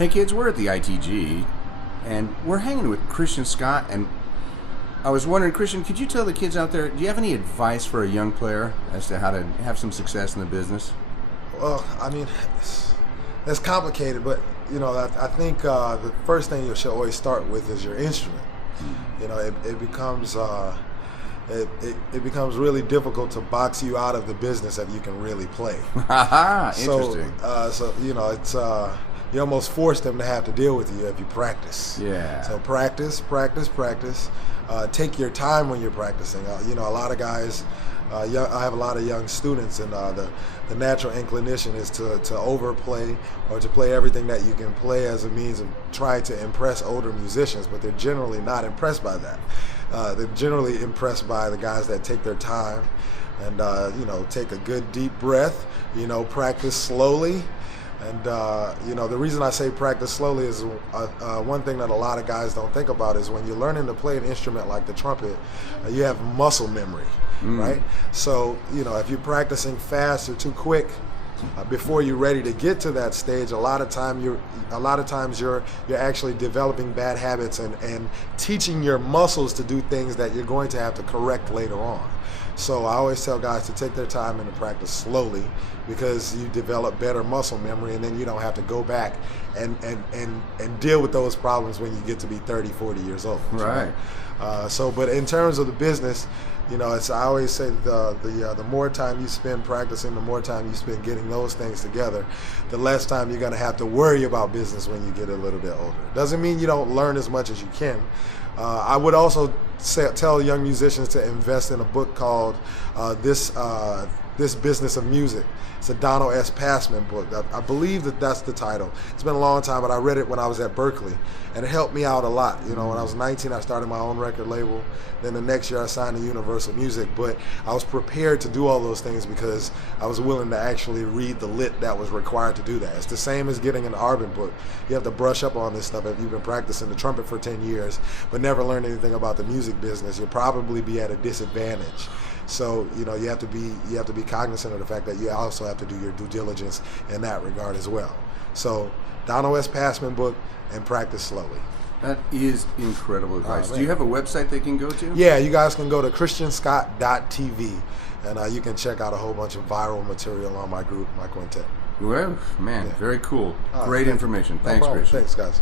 Hey kids, we're at the ITG, and we're hanging with Christian Scott, and I was wondering, Christian, could you tell the kids out there, do you have any advice for a young player as to how to have some success in the business? Well, I mean, it's complicated, but I think the first thing you should always start with is your instrument. It becomes it becomes really difficult to box you out of the business that you can really play. Interesting. It's you almost force them to have to deal with you if you practice. Yeah. So practice. Take your time when you're practicing. A lot of guys. I have a lot of young students, and the natural inclination is to overplay or to play everything that you can play as a means of trying to impress older musicians, but they're generally not impressed by that. They're generally impressed by the guys that take their time and take a good deep breath, practice slowly. And the reason I say practice slowly is one thing that a lot of guys don't think about is when you're learning to play an instrument like the trumpet, you have muscle memory, right? So if you're practicing fast or too quick, before you're ready to get to that stage, a lot of times you're actually developing bad habits and teaching your muscles to do things that you're going to have to correct later on. So I always tell guys to take their time and to practice slowly, because you develop better muscle memory, and then you don't have to go back and deal with those problems when you get to be 30, 40 years old. Right. But in terms of the business, I always say the more time you spend practicing, the more time you spend getting those things together, the less time you're going to have to worry about business when you get a little bit older. Doesn't mean you don't learn as much as you can. I would also tell young musicians to invest in a book called This Business of Music. It's a Donald S. Passman book. I believe that's the title. It's been a long time, but I read it when I was at Berkeley, and it helped me out a lot. When I was 19, I started my own record label. Then the next year, I signed to Universal Music. But I was prepared to do all those things because I was willing to actually read the lit that was required to do that. It's the same as getting an Arvin book. You have to brush up on this stuff. If you've been practicing the trumpet for 10 years, but never learned anything about the music business, you'll probably be at a disadvantage. So you have to be cognizant of the fact that you also have to do your due diligence in that regard as well. So Donald S. Passman book, and practice slowly. That is incredible advice. Oh, do you have a website they can go to? Yeah, you guys can go to christianscott.tv, and you can check out a whole bunch of viral material on my group, my quintet. Well, man, Yeah. very cool. Great information. Thanks, Christian. Thanks, guys.